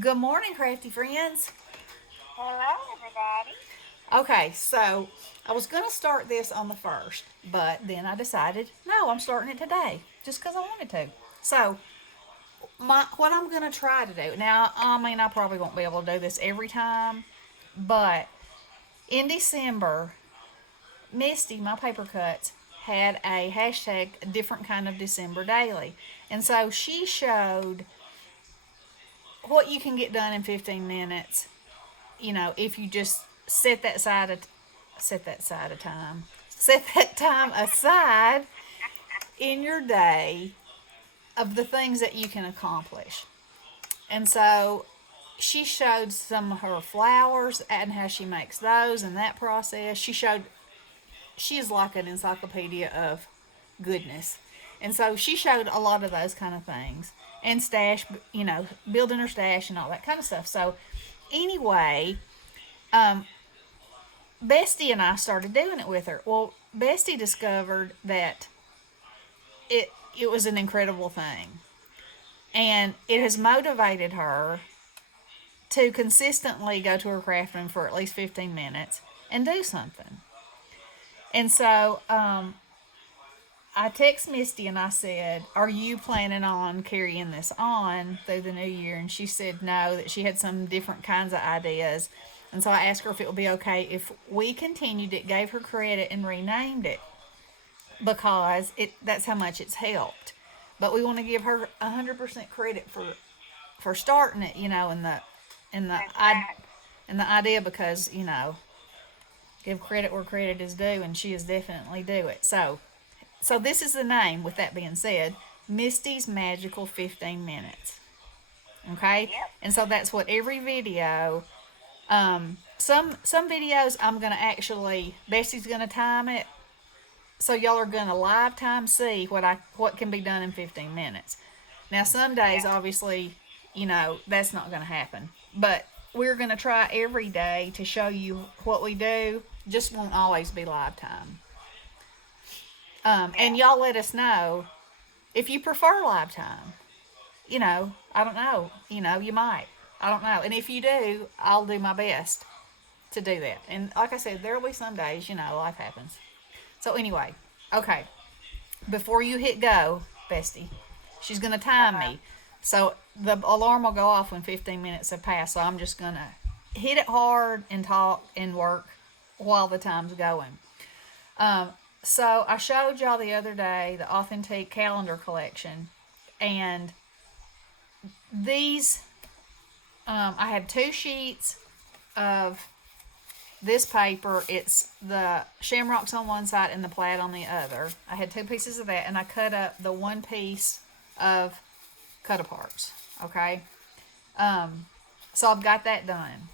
Good morning, crafty friends. Hello, everybody. Okay, so I was going to start this on the first, but then I decided, no, I'm starting it today just because I wanted to. So, what I'm going to try to do now, I mean, I probably won't be able to do this every time, but in December, Misty, my paper cuts, had a hashtag different kind of December daily. And so she showed what you can get done in 15 minutes, if you just set that time aside in your day of the things that you can accomplish. And so she showed some of her flowers and how she makes those and that process. She is like an encyclopedia of goodness. And so she showed a lot of those kind of things and stash, building her stash and all that kind of stuff. So anyway, um, Bestie and I started doing it with her. Well, Bestie discovered that it was an incredible thing, and it has motivated her to consistently go to her craft room for at least 15 minutes and do something. And so I text Misty and I said, "Are you planning on carrying this on through the new year?" And she said no, that she had some different kinds of ideas. And so I asked her if it would be okay if we continued it, gave her credit, and renamed it because that's how much it's helped. But we want to give her 100% credit for starting it, and the That's right. and the idea because give credit where credit is due, and she is definitely due it. So this is the name. With that being said, Misty's Magical 15 Minutes. Okay, Yep. and so that's what every video. Some videos I'm gonna actually Bestie's gonna time it, so y'all are gonna live time see what can be done in 15 minutes. Now some days, Yeah. obviously, that's not gonna happen, but we're gonna try every day to show you what we do. Just won't always be live time. And Yeah. y'all let us know if you prefer live time. I don't know. You might. I don't know. And if you do, I'll do my best to do that. And like I said, there'll be some days, life happens. So anyway, okay. Before you hit go, Bestie, she's gonna Uh time huh. me. So the alarm will go off when 15 minutes have passed. So I'm just gonna hit it hard and talk and work while the time's going. So I showed y'all the other day the authentic calendar collection, and these I have two sheets of this paper. It's the shamrocks on one side and the plaid on the other. I had two pieces of that, and I cut up the one piece of cut aparts. Okay, so I've got that done.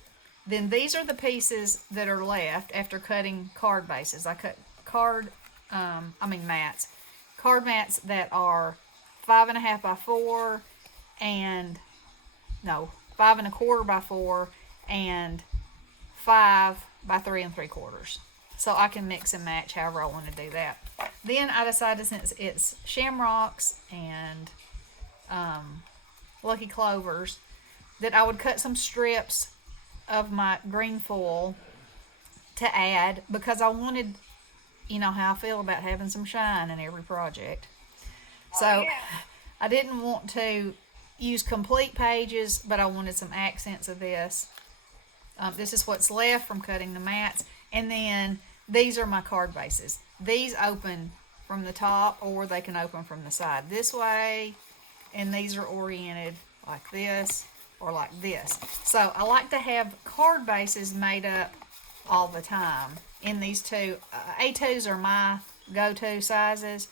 Then these are the pieces that are left after cutting card bases. I cut mats, card mats that are 5.5 by 4 and no, 5 1/4 by 4 and 5 by 3 3/4. So I can mix and match however I want to do that. Then I decided, since it's shamrocks and lucky clovers, that I would cut some strips of my green foil to add, because I wanted, how I feel about having some shine in every project. Oh So yeah. I didn't want to use complete pages, but I wanted some accents of this. This is what's left from cutting the mats. And then these are my card bases. These open from the top, or they can open from the side this way. And these are oriented like this or like this. So I like to have card bases made up all the time in these two. A2s are my go-to sizes.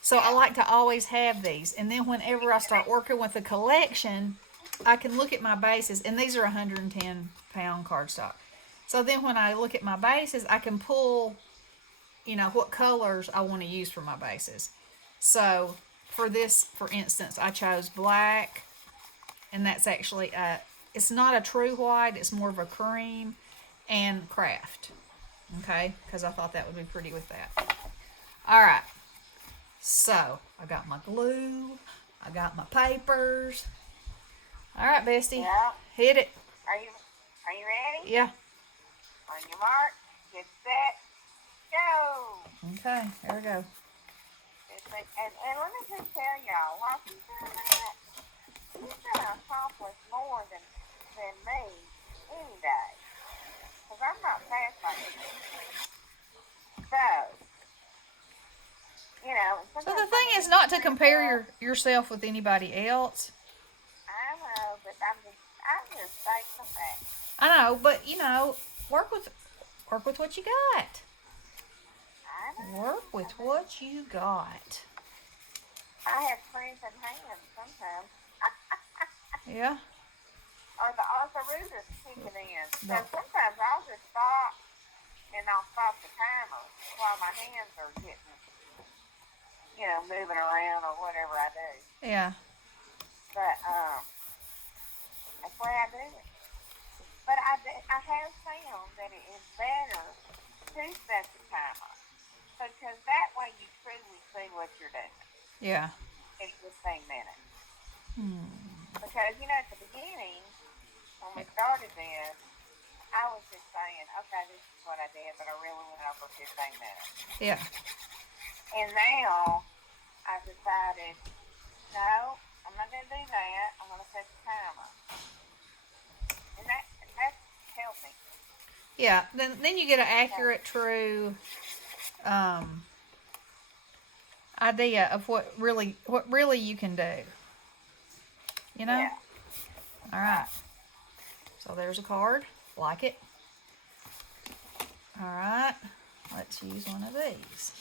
So I Yep. like to always have these. And then whenever I start working with a collection, I can look at my bases, and these are 110-pound cardstock. So then when I look at my bases, I can pull, what colors I want to use for my bases. So for this, for instance, I chose black, and that's actually it's not a true white, it's more of a cream, and craft. Okay, because I thought that would be pretty with that. All right, so I got my glue, I got my papers, All right, Bestie. Yeah. Hit it. Are you ready? Yeah. On your mark, get set, go. Okay, there we go. And let me just tell y'all, while she's doing that, she's gonna accomplish more than me any day. Because I'm not fast like this. So, So the sometimes my thing is hands not to are compare up. yourself with anybody else. I know, but I'm just stating the fact. I know, but work with what you got. I Work know. with what you got. I have cramping hands sometimes. Yeah. Or the router's kicking in. So No. sometimes I'll just stop and I'll stop the timer while my hands are getting, moving around or whatever I do. Yeah. But that's the way I do it. But I have found that it is better to set the timer because that way you truly see what you're doing Yeah. in 15 minutes. Hmm. Because, at the beginning, when we started this, I was just saying, okay, this is what I did, but I really went over 15 minutes. Yeah. And now I've decided, no, I'm not going to do that. I'm going to set the timer. And that's helped me. Yeah. Then you get an accurate, true idea of what really you can do. Yeah. All right. So there's a card. Like it. All right. Let's use one of these.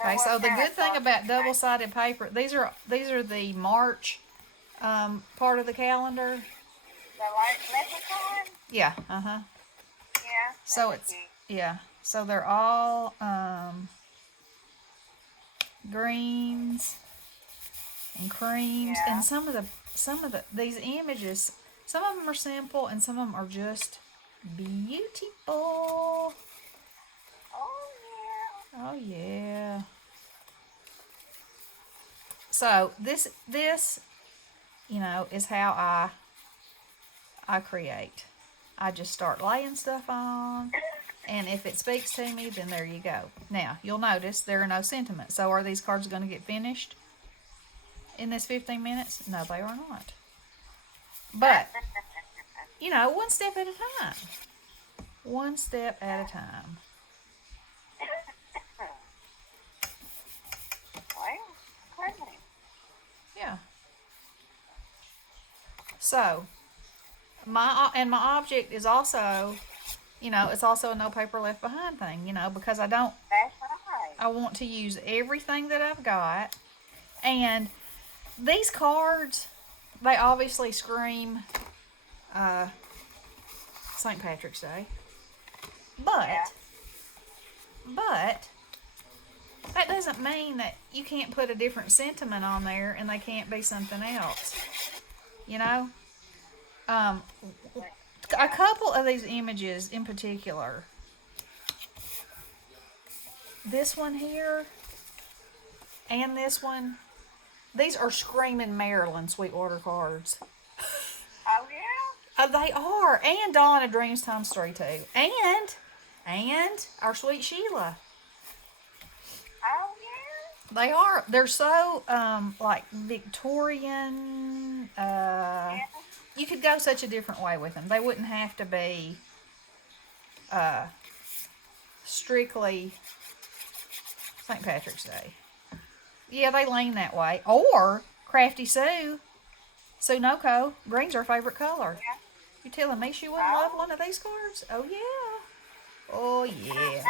Okay, so the good thing about double-sided paper, these are the March part of the calendar. The leprechaun? Yeah, uh-huh. Yeah. So that's it's cute. yeah. So they're all greens and creams, Yeah. and some of the these images, some of them are simple and some of them are just beautiful. Oh, yeah. Oh yeah. So this is how I create. I just start laying stuff on, and if it speaks to me, then there you go. Now, you'll notice there are no sentiments. So are these cards going to get finished in this 15 minutes? No, they are not. But, one step at a time. One step at a time. Well, crazy. Yeah. So, my object is also, it's also a no paper left behind thing, because That's right. I want to use everything that I've got. And these cards, they obviously scream St. Patrick's Day. Yeah. But that doesn't mean that you can't put a different sentiment on there and they can't be something else. A couple of these images in particular, this one here and this one, these are screaming Maryland Sweetwater cards. Oh, yeah? They are, and Dawn of Dreams times 3 too, and our sweet Sheila. Oh, yeah? They are. They're so like Victorian. Yeah. You could go such a different way with them. They wouldn't have to be strictly St. Patrick's Day. Yeah, they lean that way. Or Crafty Sue Noko, green's her favorite color. Yeah. You telling me she wouldn't love one of these cards? Oh yeah. Oh yeah.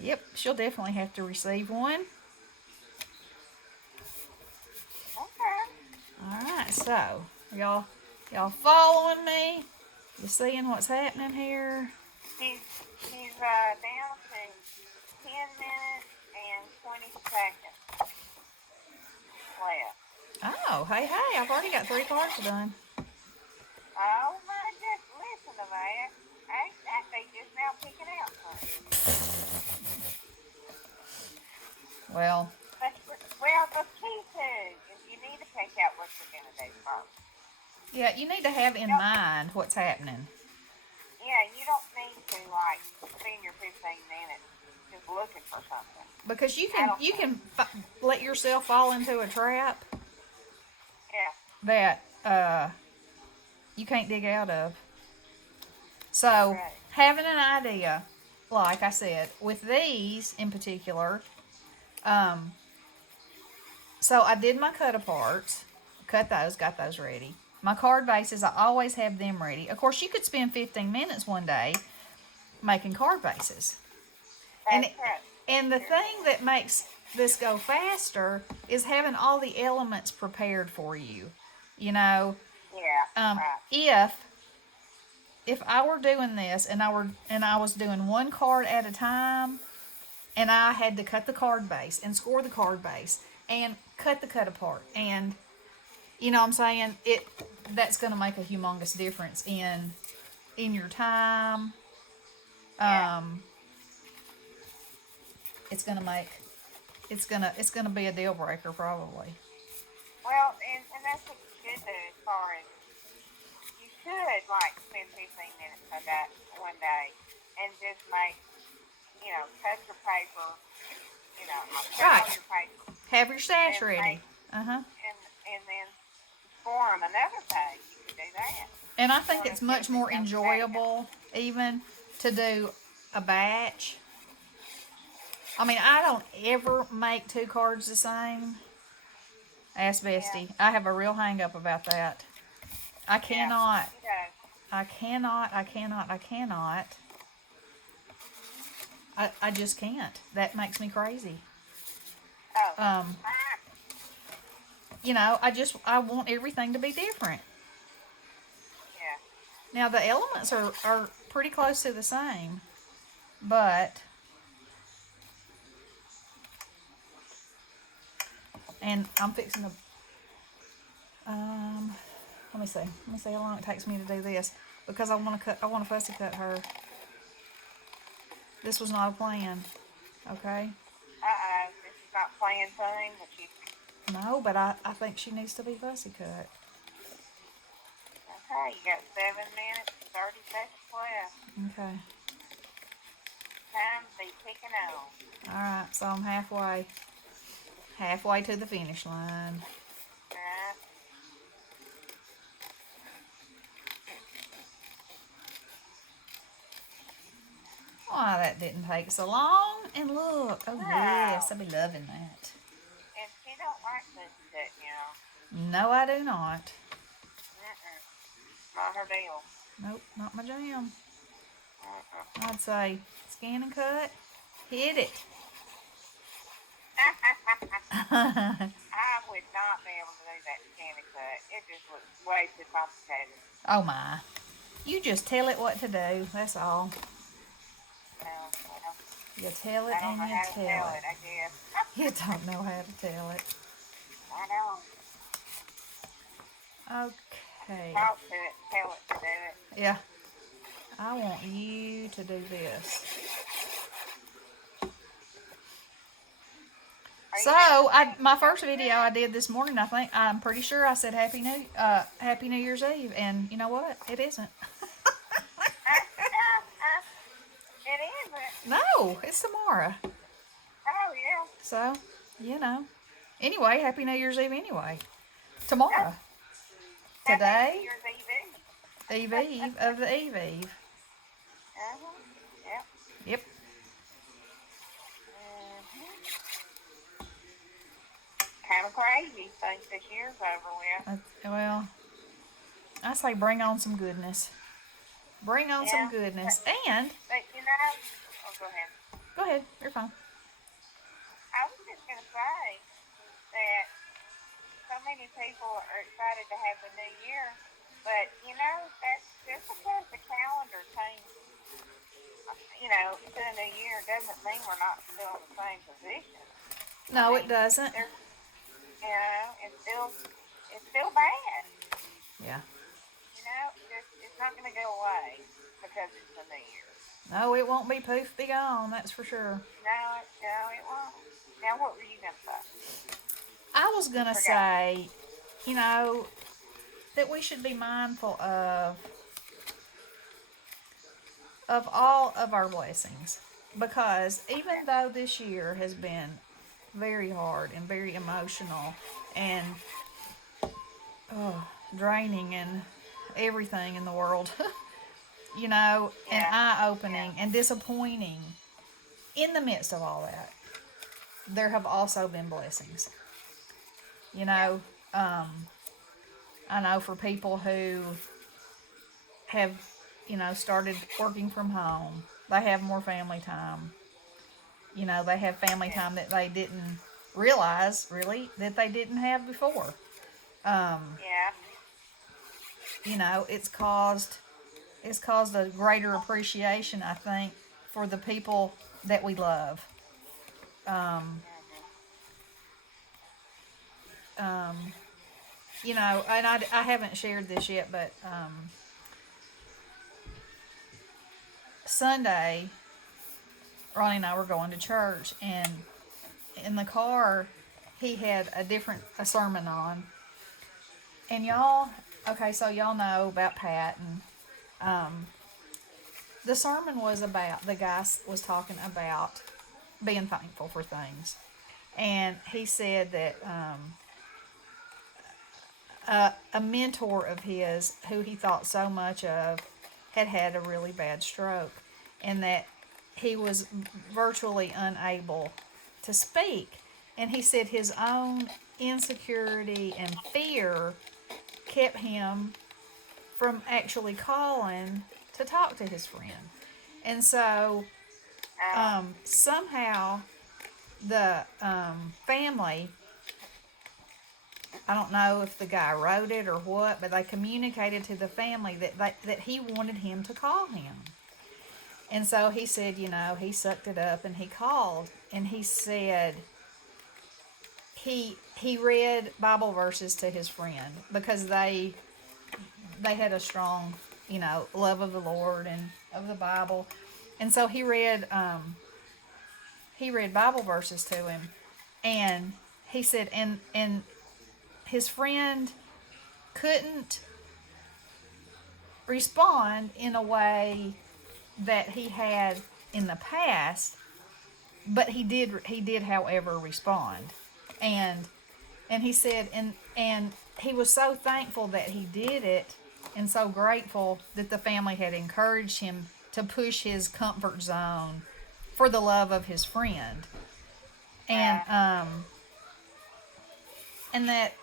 Yep, she'll definitely have to receive one. Okay. Alright, so y'all following me? You seeing what's happening here? She's down to 10 minutes and 20 seconds left. Oh, hey, I've already got 3 cards done. Oh, my goodness. Listen to that. They just now picking out something. Well, too is you need to pick out what you're gonna do first. Yeah, you need to have You in don't. mind what's happening. Yeah, you don't need to like spend your 15 minutes just looking for something. Because you I can don't think. let yourself fall into a trap Yeah. that you can't dig out of. So, Right. having an idea, like I said, with these in particular, um, so I did my cut aparts, cut those, got those ready. My card bases, I always have them ready. Of course, you could spend 15 minutes one day making card bases. And That's right. and the Sure thing can. that makes this go faster is having all the elements prepared for you. You know, Yeah. um, Right. if if I were doing this and I was doing one card at a time, and I had to cut the card base and score the card base and cut the cut apart, and you know what I'm saying, it that's going to make a humongous difference in your time. Yeah. um it's going to make it's going to be a deal breaker probably. Well, and that's what you should do as far as you should like spend 15 minutes a day, one day, and just make cut your paper, cut Right, all your paper have your stash and ready. make Uh-huh. and then score them another day. You could do that. And I think Score it's them so much they more don't stack up. enjoyable even to do a batch. I mean, I don't ever make two cards the same. Ask Yeah, Bestie. I have a real hang up about that. I yeah, cannot, she does. I cannot. I just can't. That makes me crazy. Oh, Um, ah, I want everything to be different. yeah, Now the elements are pretty close to the same, but and I'm fixing to let me see. Let me see how long it takes me to do this because I want to fussy cut her. This was not a plan. Okay? this is not playing thing, but you. No, but I think she needs to be fussy cut. Okay, you got 7 minutes and 30 seconds left. Okay. Time to be ticking on. Alright, so I'm halfway. Halfway to the finish line. Right. Why, that didn't take so long. And look. Oh, yes. No, I'll be loving that. and she don't like pussy cut. No, I do not. Mm-mm. Not her deal. Nope, not my jam. Mm-mm. I'd say scan and cut. Hit it. I would not be able to do that scanning cut. It just looks way too complicated. Oh, my. You just tell it what to do. That's all. Well, You tell it I don't and know you how to tell tell it. it, I guess. You don't know how to tell it. I don't. Okay. Talk to it, tell it to do it. Yeah. I want you to do this. Are So, you done? my first video I did this morning, I'm pretty sure I said Happy New Year's Eve, and you know what? It isn't. It isn't. No, it's tomorrow. Oh, yeah. So, you know. Anyway, Happy New Year's Eve anyway. Tomorrow. Happy New Today, Year's Eve. Eve Eve of the Eve Eve. Uh-huh. Yep. Yep. Kind of crazy. Think this year's over with. Well, I say bring on some goodness. Bring on some Yeah. goodness. And, But you know, oh, go ahead. go ahead, you're fine. I was just going to say that so many people are excited to have the new year, but that's just because the calendar changed, to a new year doesn't mean we're not still in the same position. No, it doesn't. There's, it's still bad. Yeah. It's not going to go away because it's the new year. No, it won't be poof be gone, that's for sure. No, it won't. Now, what were you going to say? I was going to Forgot. say, you know, that we should be mindful of all of our blessings, because even though this year has been very hard and very emotional and draining and everything in the world, and Yeah. eye opening and disappointing, in the midst of all that, there have also been blessings. You Yeah. know, I know for people who have, started working from home, they have more family time. They have family Yeah. time that they didn't realize really that they didn't have before. Yeah. It's caused a greater appreciation, I think, for the people that we love. Mhm. And I haven't shared this yet, but Sunday, Ronnie and I were going to church, and in the car, he had a sermon on. And y'all, okay, so y'all know about Pat, and the sermon was about, the guy was talking about being thankful for things. And he said that a mentor of his, who he thought so much of, had a really bad stroke, and that he was virtually unable to speak. And he said his own insecurity and fear kept him from actually calling to talk to his friend. And so Uh, somehow the family, I don't know if the guy wrote it or what, but they communicated to the family that he wanted him to call him. And so he said, he sucked it up and he called, and he said he read Bible verses to his friend, because they had a strong, love of the Lord and of the Bible. And so he read Bible verses to him, and he said, and his friend couldn't respond in a way that he had in the past, but he did however respond. And and he said, and he was so thankful that he did it, and so grateful that the family had encouraged him to push his comfort zone for the love of his friend. and yeah. and that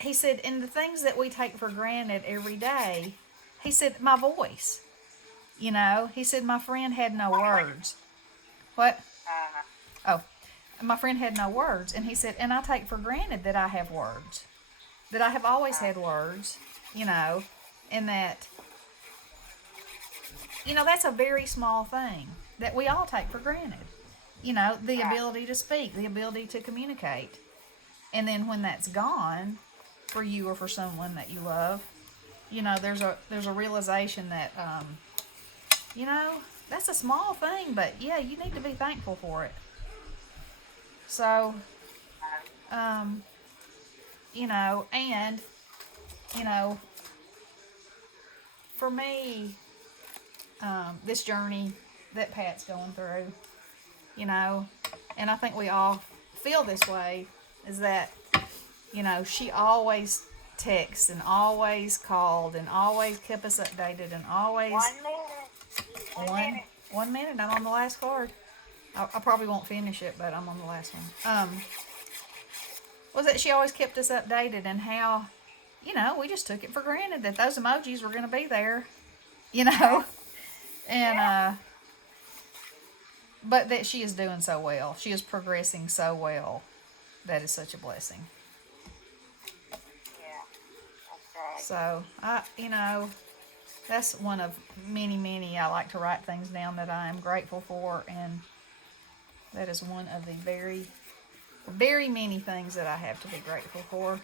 he said, and the things that we take for granted every day, he said, my voice, he said, my friend had no words. What? Uh, Oh, my friend had no words. And he said, and I take for granted that I have words, that I have always uh, had words, and that, that's a very small thing that we all take for granted. The uh, ability to speak, the ability to communicate. And then when that's gone for you or for someone that you love, there's a realization that, you know, that's a small thing, but yeah, you need to be thankful for it. So, um, and, you know, for me, this journey that Pat's going through, you know, and I think we all feel this way, is that, she always texted and always called and always kept us updated and always 1 minute. One one minute. 1 minute. I'm on the last card. I probably won't finish it, but I'm on the last one. Was that she always kept us updated, and how, we just took it for granted that those emojis were going to be there, you Yeah. know, and Yeah. but that she is doing so well. She is progressing so well. That is such a blessing. Yeah. That's right. So that's one of many, many. I like to write things down that I am grateful for, and that is one of the very, very many things that I have to be grateful for.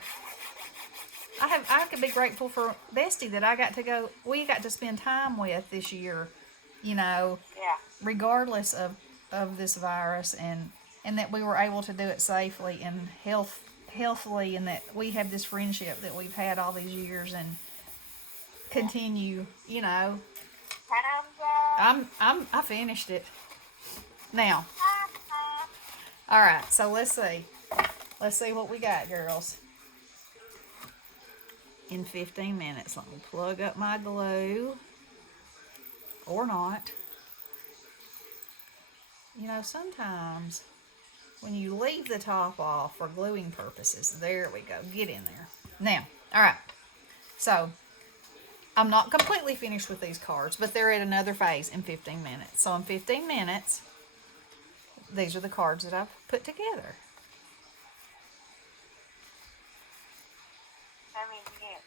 I could be grateful for Bestie, that we got to spend time with this year, you know, Yeah. regardless of this virus, and that we were able to do it safely and healthily and that we have this friendship that we've had all these years and continue, you know. Time's up. I finished it. Now, all right, so let's see. Let's see what we got, girls. In 15 minutes, let me plug up my glue. Or not. You know, sometimes when you leave the top off for gluing purposes, there we go, get in there. Now, all right, so I'm not completely finished with these cards, but they're at another phase in 15 minutes. So in 15 minutes, these are the cards that I've put together. How many you get?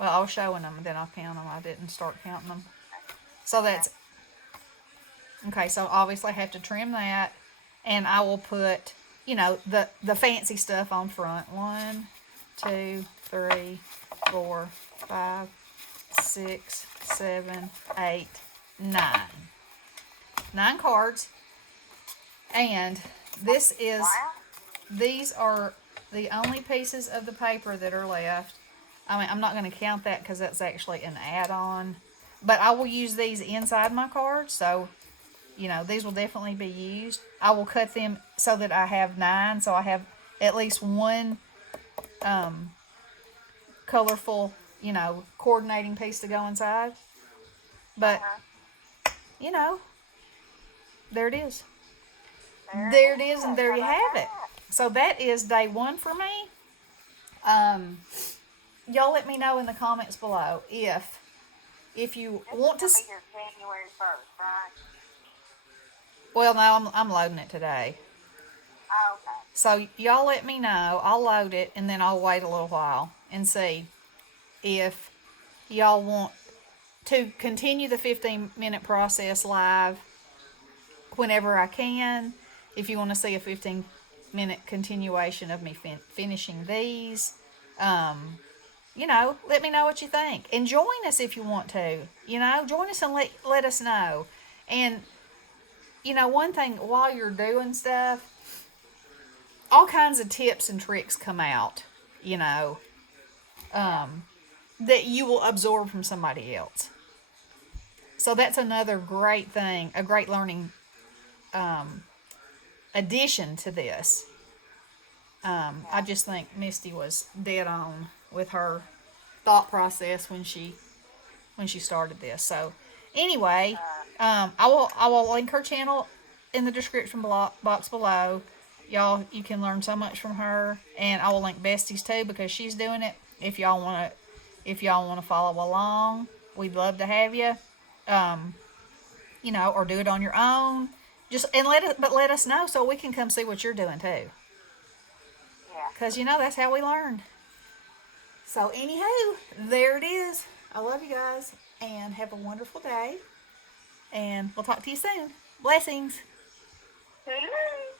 Well, I was showing them, and then I'll count them. I didn't start counting them. So that's, okay, so obviously I have to trim that, and I will put, you know, the fancy stuff on front. 1, 2, 3, 4, 5, 6, 7, 8, 9. 9 cards. And this is, Wow. these are the only pieces of the paper that are left. I mean, I'm not going to count that because that's actually an add-on. But I will use these inside my cards, so, you know, these will definitely be used. I will cut them so that I have 9, so I have at least one colorful, you know, coordinating piece to go inside. But, you know, there it is. There it is, and there you have it. So that is day 1 for me. Y'all let me know in the comments below if you want to. This is gonna be here January 1st, right? Well, no, I'm loading it today. Oh, okay. So y'all let me know. I'll load it and then I'll wait a little while and see if y'all want to continue the 15-minute process live whenever I can. If you want to see a 15-minute continuation of me finishing these, you know, let me know what you think. And join us if you want to. You know, join us and let us know. And, you know, one thing, while you're doing stuff, all kinds of tips and tricks come out, you know, that you will absorb from somebody else. So that's another great thing, a great learning addition to this. I just think Misty was dead on with her thought process when she started this. So anyway, I will link her channel in the description box below. Y'all, you can learn so much from her, and I will link Besties too because she's doing it. If y'all want to follow along, we'd love to have you. You know, or do it on your own. Let us know so we can come see what you're doing too. Yeah. Because, you know, that's how we learn. So, anywho, there it is. I love you guys. And have a wonderful day. And we'll talk to you soon. Blessings. Toodaloo.